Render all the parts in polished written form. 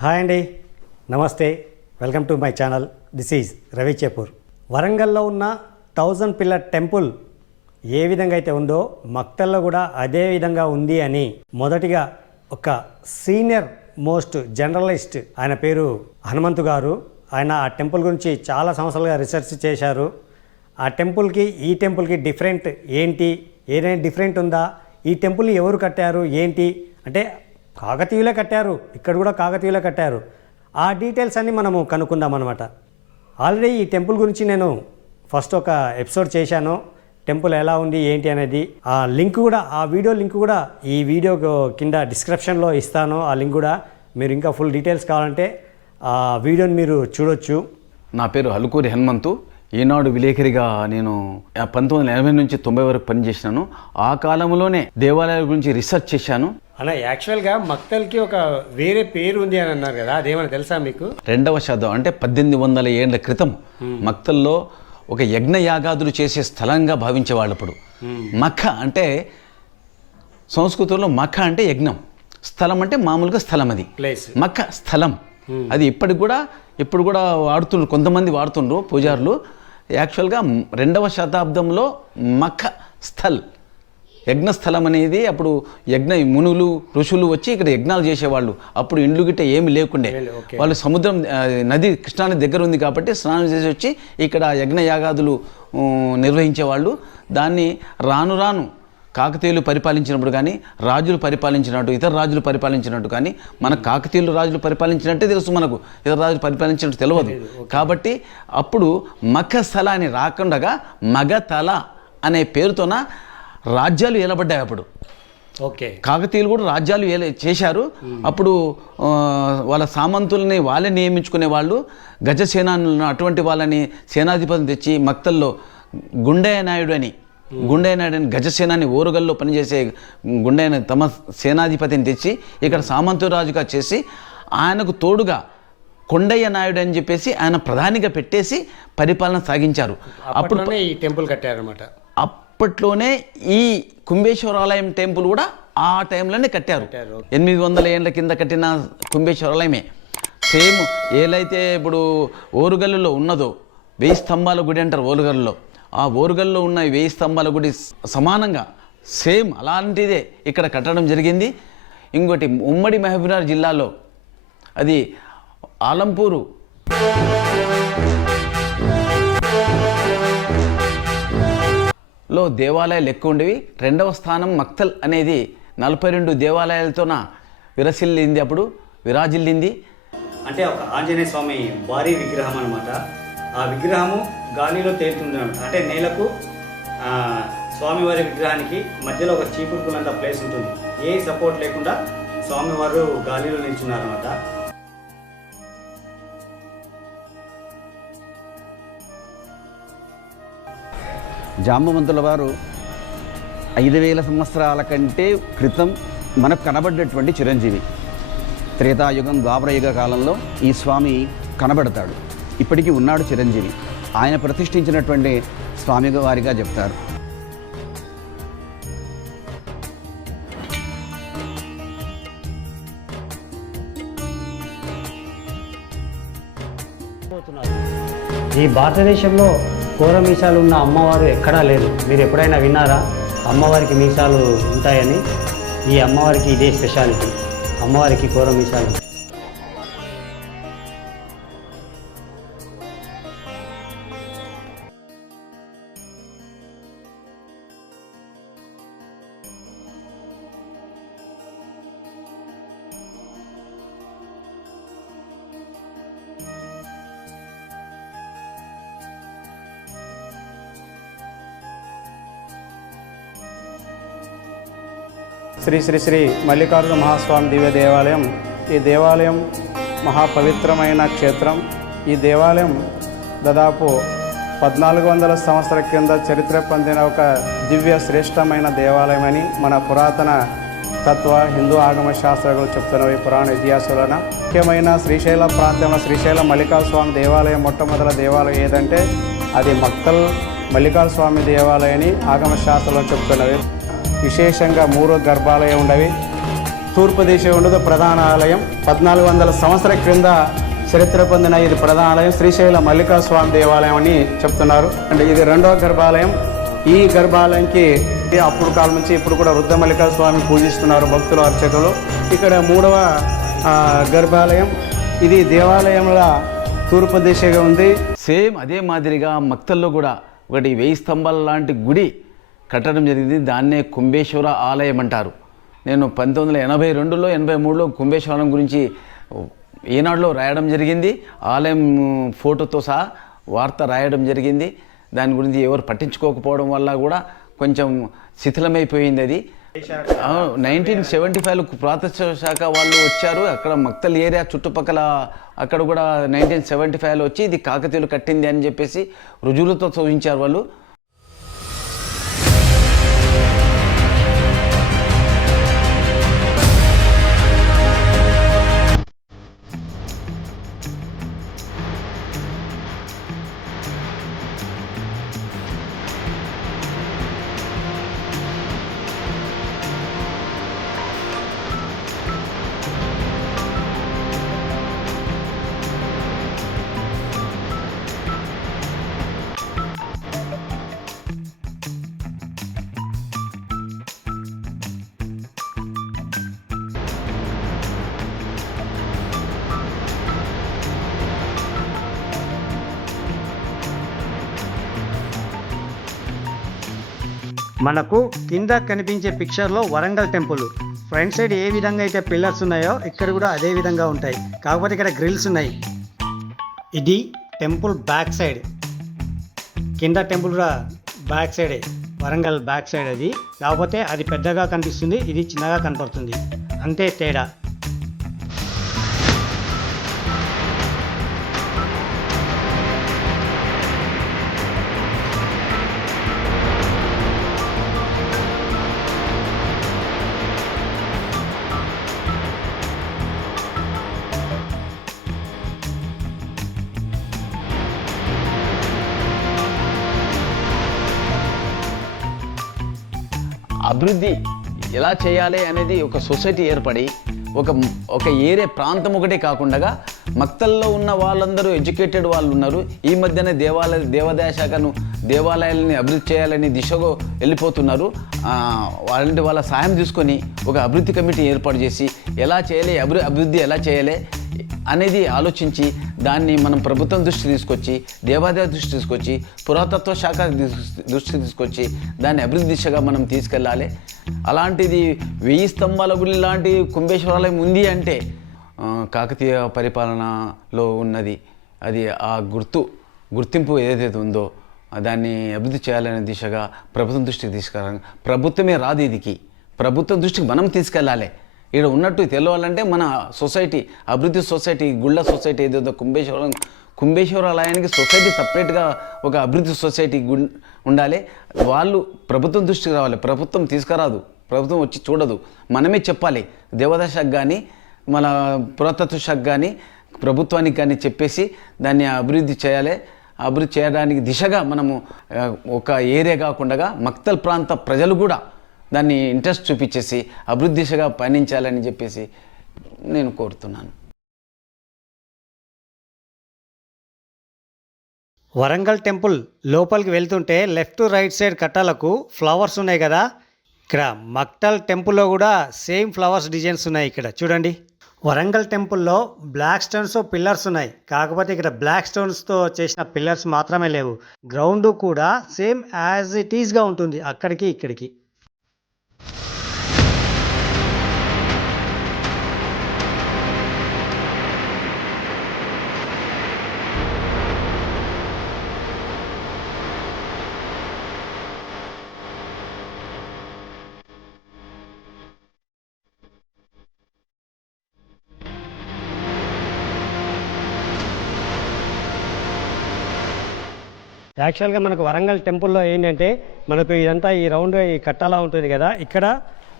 Hi అండి, నమస్తే, welcome to my channel. This is Ravi Chepur. వరంగల్లో ఉన్న 1000 పిల్లర్ టెంపుల్ ఏ విధంగా అయితే ఉందో మక్తల్లో కూడా అదే విధంగా ఉంది అని మొదటిగా ఒక సీనియర్ మోస్ట్ జర్నలిస్ట్, ఆయన పేరు హనుమంతు గారు. ఆయన ఆ టెంపుల్ గురించి చాలా సంవత్సరాలుగా రీసెర్చ్ చేశారు. ఆ టెంపుల్కి ఈ టెంపుల్కి డిఫరెంట్ ఏంటి, ఏదైనా డిఫరెంట్ ఉందా, ఈ టెంపుల్ని ఎవరు కట్టారు ఏంటి అంటే కాకతీయులే కట్టారు, ఇక్కడ కూడా కాకతీయులే కట్టారు. ఆ డీటెయిల్స్ అన్నీ మనము కనుక్కుందాం అనమాట. ఆల్రెడీ ఈ టెంపుల్ గురించి నేను ఫస్ట్ ఒక ఎపిసోడ్ చేశాను, టెంపుల్ ఎలా ఉంది ఏంటి అనేది. ఆ లింక్ కూడా, ఆ వీడియో లింక్ కూడా ఈ వీడియో కింద డిస్క్రిప్షన్లో ఇస్తాను. ఆ లింక్ కూడా మీరు ఇంకా ఫుల్ డీటెయిల్స్ కావాలంటే ఆ వీడియోని మీరు చూడొచ్చు. నా పేరు హలుకూరి హనుమంతు. ఈనాడు విలేకరిగా నేను 1980 నుంచి 90 వరకు పనిచేసినాను. ఆ కాలంలోనే దేవాలయాల గురించి రీసెర్చ్ చేశాను. అన్న, యాక్చువల్గా మక్తల్కి ఒక వేరే పేరు ఉంది అని అన్నారు కదా, అదేమైనా తెలుసా మీకు? 2వ శతాబ్దం అంటే 1800 ఏళ్ల క్రితం మక్తల్లో ఒక యజ్ఞయాగాదులు చేసే స్థలంగా భావించేవాళ్ళు. అప్పుడు మక్క అంటే సంస్కృతంలో మక్క అంటే యజ్ఞం, స్థలం అంటే మామూలుగా స్థలం, అది ప్లేస్. మక్క స్థలం. అది ఇప్పుడు కూడా వాడుతుండ్రు, కొంతమంది వాడుతుండ్రు పూజారులు. యాక్చువల్గా 2వ శతాబ్దంలో మక్క స్థల్, యజ్ఞస్థలం అనేది. అప్పుడు మునులు ఋషులు వచ్చి ఇక్కడ యజ్ఞాలు చేసేవాళ్ళు. అప్పుడు ఇండ్లు గిట్ట ఏమి లేకుండే, వాళ్ళు సముద్రం నది కృష్ణానది దగ్గర ఉంది కాబట్టి స్నానం చేసి వచ్చి ఇక్కడ యజ్ఞయాగాదులు నిర్వహించేవాళ్ళు. దాన్ని రాను రాను కాకతీయులు పరిపాలించినప్పుడు కానీ, రాజులు పరిపాలించినట్టు, ఇతర రాజులు పరిపాలించినట్టు కానీ, మన కాకతీయులు రాజులు పరిపాలించినట్టే తెలుసు, మనకు ఇతర రాజులు పరిపాలించినట్టు తెలియదు. కాబట్టి అప్పుడు మక్క స్థల అని రాకుండా మగతల అనే పేరుతోన రాజ్యాలు ఏలబడ్డాయి. అప్పుడు ఓకే, కాకతీయులు కూడా రాజ్యాలు చేశారు. అప్పుడు వాళ్ళ సామంతులని వాళ్ళే నియమించుకునే వాళ్ళు. గజసేనానులను అటువంటి వాళ్ళని సేనాధిపతిని తెచ్చి మక్తల్లో గుండయ్య నాయుడు అని గజసేనాని ఓరుగల్లో పనిచేసే గుండయ్య తమ సేనాధిపతిని తెచ్చి ఇక్కడ సామంతరాజుగా చేసి, ఆయనకు తోడుగా కొండయ్య నాయుడు అని చెప్పేసి ఆయన ప్రధానిగా పెట్టేసి పరిపాలన సాగించారు. అప్పుడు ఈ టెంపుల్ కట్టారనమాట. అప్పట్లోనే ఈ కుంభేశ్వరాలయం టెంపుల్ కూడా ఆ టైంలోనే కట్టారు. 800 ఏళ్ల కింద కట్టిన కుంభేశ్వరాలయమే. సేమ్ ఏలైతే ఇప్పుడు ఓరుగల్లులో ఉన్నదో 1000 స్తంభాల గుడి అంటారు ఓరుగల్లులో, ఆ ఓరుగల్లో ఉన్న 1000 స్తంభాల గుడి సమానంగా సేమ్ అలాంటిదే ఇక్కడ కట్టడం జరిగింది. ఇంకోటి ఉమ్మడి మహబూబ్నగర్ జిల్లాలో అది ఆలంపూరు లో దేవాలయాలు ఎక్కువ ఉండేవి. 2వ స్థానం మక్తల్ అనేది 42 దేవాలయాలతోన విరసిల్లింది, అప్పుడు విరాజిల్లింది. అంటే ఒక ఆంజనేయ స్వామి భారీ విగ్రహం అనమాట. ఆ విగ్రహము గాలిలో తేలుతుందన్నమాట. అంటే నేలకు స్వామివారి విగ్రహానికి మధ్యలో ఒక చీపురుకున్నంత ప్లేస్ ఉంటుంది. ఏ సపోర్ట్ లేకుండా స్వామివారు గాలిలో నిల్చున్నారన్నమాట. జాంబవంతుల వారు 5000 సంవత్సరాల కంటే క్రితం మనకు కనబడ్డటువంటి చిరంజీవి. త్రేతాయుగం, ద్వాపరయుగ కాలంలో ఈ స్వామి కనబడతాడు. ఇప్పటికీ ఉన్నాడు చిరంజీవి. ఆయన ప్రతిష్ఠించినటువంటి స్వామి వారిగా చెప్తారు. ఈ భారతదేశంలో కోర మీసాలు ఉన్న అమ్మవారు ఎక్కడా లేదు. మీరు ఎప్పుడైనా విన్నారా అమ్మవారికి మీసాలు ఉంటాయని? ఈ అమ్మవారికి ఇదే స్పెషాలిటీ, అమ్మవారికి కోర మీసాలు. శ్రీ శ్రీ శ్రీ మల్లికార్జున మహాస్వామి దివ్య దేవాలయం. ఈ దేవాలయం మహాపవిత్రమైన క్షేత్రం. ఈ దేవాలయం దాదాపు 1400 సంవత్సరాల కింద చరిత్ర పొందిన ఒక దివ్య శ్రేష్టమైన దేవాలయం అని మన పురాతన తత్వ హిందూ ఆగమ శాస్త్రాలు చెప్తున్నవి, పురాణ ఇతిహాసాలన. ముఖ్యమైన శ్రీశైల ప్రాంతంలో శ్రీశైల మల్లికార్జున స్వామి దేవాలయం మొట్టమొదటి దేవాలయం ఏదంటే అది మక్తల్ మల్లికార్జున స్వామి దేవాలయం అని ఆగమ శాస్త్రంలో చెప్తున్నవి. విశేషంగా 3 గర్భాలయం ఉండవి. తూర్పు దిశ ఉండదు ప్రధాన ఆలయం. 1400 సంవత్సరాల క్రింద చరిత్ర పొందిన ఇది ప్రధాన ఆలయం శ్రీశైల మల్లికా స్వామి దేవాలయం అని చెప్తున్నారు. అంటే ఇది రెండవ గర్భాలయం. ఈ గర్భాలయంకి అప్పుడు కాలం నుంచి ఇప్పుడు కూడా వృద్ధ మల్లికా స్వామి పూజిస్తున్నారు భక్తులు, అర్చకులు. ఇక్కడ మూడవ గర్భాలయం. ఇది దేవాలయంలో తూర్పు దిశగా ఉంది. సేమ్ అదే మాదిరిగా మక్తల్లో కూడా ఒకటి 1000 స్తంభాల లాంటి గుడి కట్టడం జరిగింది. దాన్నే కుంభేశ్వర ఆలయం అంటారు. నేను 1982లో 83లో కుంభేశ్వరం గురించి ఈనాడులో రాయడం జరిగింది. ఆలయం ఫోటోతో సహా వార్త రాయడం జరిగింది. దాని గురించి ఎవరు పట్టించుకోకపోవడం వల్ల కూడా కొంచెం శిథిలమైపోయింది అది. 1975లో పురాతత్వ శాఖ వాళ్ళు వచ్చారు. అక్కడ మక్తల్ ఏరియా చుట్టుపక్కల అక్కడ కూడా 1975లో వచ్చి ఇది కాకతీయులు కట్టింది అని చెప్పేసి రుజువులతో చూపించారు వాళ్ళు. మనకు కింద కనిపించే పిక్చర్లో వరంగల్ టెంపుల్ ఫ్రంట్ సైడ్ ఏ విధంగా అయితే పిల్లర్స్ ఉన్నాయో ఇక్కడ కూడా అదే విధంగా ఉంటాయి. కాకపోతే ఇక్కడ గ్రిల్స్ ఉన్నాయి. ఇది టెంపుల్ బ్యాక్ సైడ్. కింద టెంపుల్ కూడా బ్యాక్ సైడే, వరంగల్ బ్యాక్ సైడ్ అది. కాకపోతే అది పెద్దగా కనిపిస్తుంది, ఇది చిన్నగా కనపడుతుంది, అంతే తేడా. అభివృద్ధి ఎలా చేయాలి అనేది ఒక సొసైటీ ఏర్పడి ఒక ఏరియా ప్రాంతం ఒకటే కాకుండా మక్తల్లో ఉన్న వాళ్ళందరూ ఎడ్యుకేటెడ్ వాళ్ళు ఉన్నారు. ఈ మధ్యనే దేవాదాయ శాఖను దేవాలయాలని అభివృద్ధి చేయాలని దిశగా వెళ్ళిపోతున్నారు. వాళ్ళ సాయం తీసుకొని ఒక అభివృద్ధి కమిటీ ఏర్పాటు చేసి ఎలా చేయాలి, అభివృద్ధి ఎలా చేయాలి అనేది ఆలోచించి దాన్ని మనం ప్రభుత్వం దృష్టి తీసుకొచ్చి, దేవాదాయ దృష్టి తీసుకొచ్చి, పురాతత్వ శాఖ దృష్టి తీసుకొచ్చి దాన్ని అభివృద్ధి దిశగా మనం తీసుకెళ్ళాలి. అలాంటిది 1000 స్తంభాల గుడి లాంటి కుంభేశ్వరాలయం ఉంది అంటే కాకతీయ పరిపాలనలో ఉన్నది. అది ఆ గుర్తింపు ఏదైతే ఉందో దాన్ని అభివృద్ధి చేయాలనే దిశగా ప్రభుత్వం దృష్టికి తీసుకెళ్ళాలి. ప్రభుత్వమే రాదు, ఇదికి ప్రభుత్వం దృష్టికి మనం తీసుకెళ్ళాలి. ఇక్కడ ఉన్నట్టు తెలవాలంటే మన సొసైటీ, అభివృద్ధి సొసైటీ, గుళ్ళ సొసైటీ ఏదైతే కుంభేశ్వర ఆలయానికి సొసైటీ సపరేట్గా ఒక అభివృద్ధి సొసైటీ ఉండాలి. వాళ్ళు ప్రభుత్వం దృష్టికి రావాలి. ప్రభుత్వం తీసుకురాదు, ప్రభుత్వం వచ్చి చూడదు. మనమే చెప్పాలి. దేవాదాయ శాఖ కానీ మన పురాతత్వ శాఖ కానీ ప్రభుత్వానికి కానీ చెప్పేసి దాన్ని అభివృద్ధి చేయాలి. అభివృద్ధి చేయడానికి దిశగా మనము ఒక ఏరియా కాకుండా మక్తల్ ప్రాంత ప్రజలు కూడా దాన్ని ఇంట్రెస్ట్ చూపించేసి అభివృద్ధి దిశగా పయనించాలని చెప్పేసి నేను కోరుతున్నాను. వరంగల్ టెంపుల్ లోపలికి వెళ్తుంటే లెఫ్ట్ రైట్ సైడ్ కట్టాలకు ఫ్లవర్స్ ఉన్నాయి కదా. ఇక్కడ మక్తల్ టెంపుల్లో కూడా సేమ్ ఫ్లవర్స్ డిజైన్స్ ఉన్నాయి. ఇక్కడ చూడండి, వరంగల్ టెంపుల్లో బ్లాక్ స్టోన్స్ పిల్లర్స్ ఉన్నాయి. కాకపోతే ఇక్కడ బ్లాక్ స్టోన్స్తో చేసిన పిల్లర్స్ మాత్రమే లేవు. గ్రౌండ్ కూడా సేమ్ యాజ్ ఇట్ ఈస్గా ఉంటుంది అక్కడికి ఇక్కడికి. యాక్చువల్గా మనకు వరంగల్ టెంపుల్లో ఏంటంటే మనకు ఇదంతా ఈ రౌండ్ ఈ కట్టాలా ఉంటుంది కదా. ఇక్కడ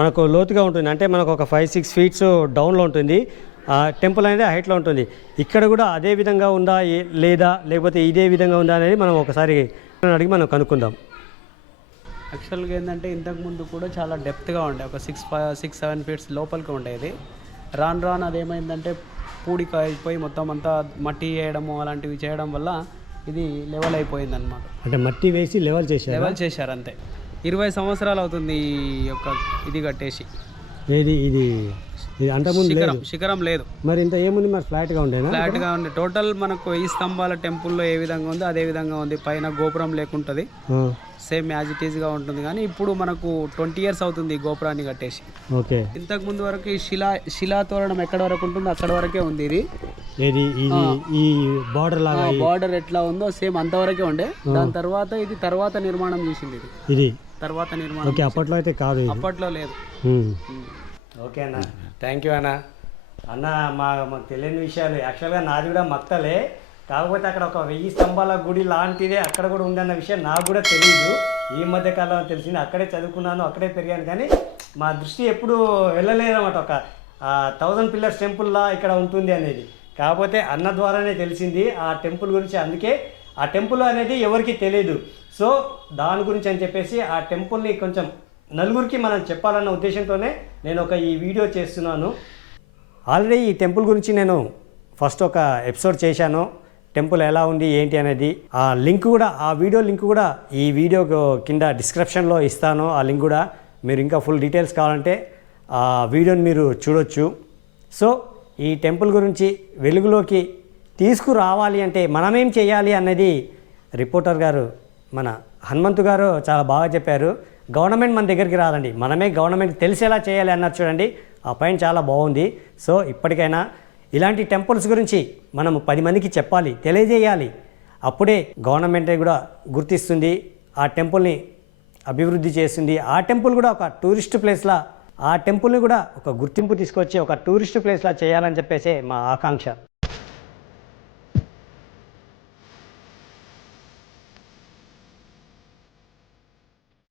మనకు లోతుగా ఉంటుంది, అంటే మనకు ఒక 5-6 ఫీట్స్ డౌన్లో ఉంటుంది. టెంపుల్ అనేది హైట్లో ఉంటుంది. ఇక్కడ కూడా అదే విధంగా ఉందా లేదా లేకపోతే ఇదే విధంగా ఉందా అనేది మనం ఒకసారి అడిగి మనం కనుక్కుందాం. యాక్చువల్గా ఏంటంటే ఇంతకుముందు కూడా చాలా డెప్త్గా ఉండే ఒక 6-7 ఫీట్స్ లోపలికి ఉండేది. రాను అదేమైందంటే పూడిక అయిపోయి మొత్తం అంతా మట్టి వేయడము అలాంటివి చేయడం వల్ల ఇది లెవెల్ అయిపోయింది అనమాట. అంటే మట్టి వేసి లెవెల్ చేశారు అంతే. 20 సంవత్సరాలు అవుతుంది ఈ యొక్క ఇది కట్టేసి. ఏది ఇది అంతకుముందు శిఖరం లేదు. మరి ఇంత ఏముంది మరి ఫ్లాట్గా ఉండే టోటల్ మనకు ఈ స్తంభాల టెంపుల్లో ఏ విధంగా ఉందో అదే విధంగా ఉంది. పైన గోపురం లేకుంటుంది, సేమ్ యాజ్ ఇట్ ఈస్గా ఉంటుంది. కానీ ఇప్పుడు మనకు 20 years అవుతుంది ఈ గోపురాన్ని కట్టేసి. ఓకే. ఇంతకు ముందు వరకు ఈ శిలా తోరణం ఎక్కడ వరకు ఉంటుందో అక్కడ వరకే ఉంది ఇది. ఈ బార్డర్ లాగా బార్డర్ ఎట్లా ఉందో సేమ్ అంతవరకే ఉండే. దాని తర్వాత ఇది తర్వాత నిర్మాణం చేసింది ఇది తర్వాత నిర్మాణం. ఓకే, అప్పట్లో అయితే కాదు, అప్పట్లో లేదు. ఓకే అన్న, థ్యాంక్ యూ అన్న. అన్న మాకు తెలియని విషయాలు. యాక్చువల్గా నాది కూడా మక్తలే, కాకపోతే అక్కడ ఒక 1000 స్తంభాల గుడి లాంటిదే అక్కడ కూడా ఉందన్న విషయం నాకు కూడా తెలియదు. ఈ మధ్య కాలంలో తెలిసింది. అక్కడే చదువుకున్నాను, అక్కడే పెరిగాను, కానీ మా దృష్టి ఎప్పుడు వెళ్ళలేదన్నమాట. ఒక 1000 pillars టెంపుల్లా ఇక్కడ ఉంటుంది అనేది. కాకపోతే అన్న ద్వారానే తెలిసింది ఆ టెంపుల్ గురించి. అందుకే ఆ టెంపుల్ అనేది ఎవరికి తెలియదు. సో దాని గురించి అని చెప్పేసి ఆ టెంపుల్ని కొంచెం నలుగురికి మనం చెప్పాలన్న ఉద్దేశంతోనే నేను ఈ వీడియో చేస్తున్నాను. ఆల్రెడీ ఈ టెంపుల్ గురించి నేను ఫస్ట్ ఒక ఎపిసోడ్ చేశాను, టెంపుల్ ఎలా ఉంది ఏంటి అనేది. ఆ లింక్ కూడా, ఆ వీడియో లింక్ కూడా ఈ వీడియో కింద డిస్క్రిప్షన్లో ఇస్తాను. ఆ లింక్ కూడా మీరు ఇంకా ఫుల్ డీటెయిల్స్ కావాలంటే ఆ వీడియోని మీరు చూడొచ్చు. సో ఈ టెంపుల్ గురించి వెలుగులోకి తీసుకురావాలి అంటే మనమేం చేయాలి అన్నది రిపోర్టర్ గారు మన హనుమంతు గారు చాలా బాగా చెప్పారు. గవర్నమెంట్ మన దగ్గరికి రాదండి, మనమే గవర్నమెంట్ తెలిసేలా చేయాలి అన్నారు చూడండి. ఆ పాయింట్ చాలా బాగుంది. సో ఇప్పటికైనా ఇలాంటి టెంపుల్స్ గురించి మనం 10 మందికి చెప్పాలి, తెలియజేయాలి. అప్పుడే గవర్నమెంటే కూడా గుర్తిస్తుంది, ఆ టెంపుల్ని అభివృద్ధి చేస్తుంది. ఆ టెంపుల్ కూడా ఒక టూరిస్ట్ ప్లేస్లా, ఆ టెంపుల్ని కూడా ఒక గుర్తింపు తీసుకొచ్చి ఒక టూరిస్ట్ ప్లేస్లా చేయాలని చెప్పేసి మా ఆకాంక్ష.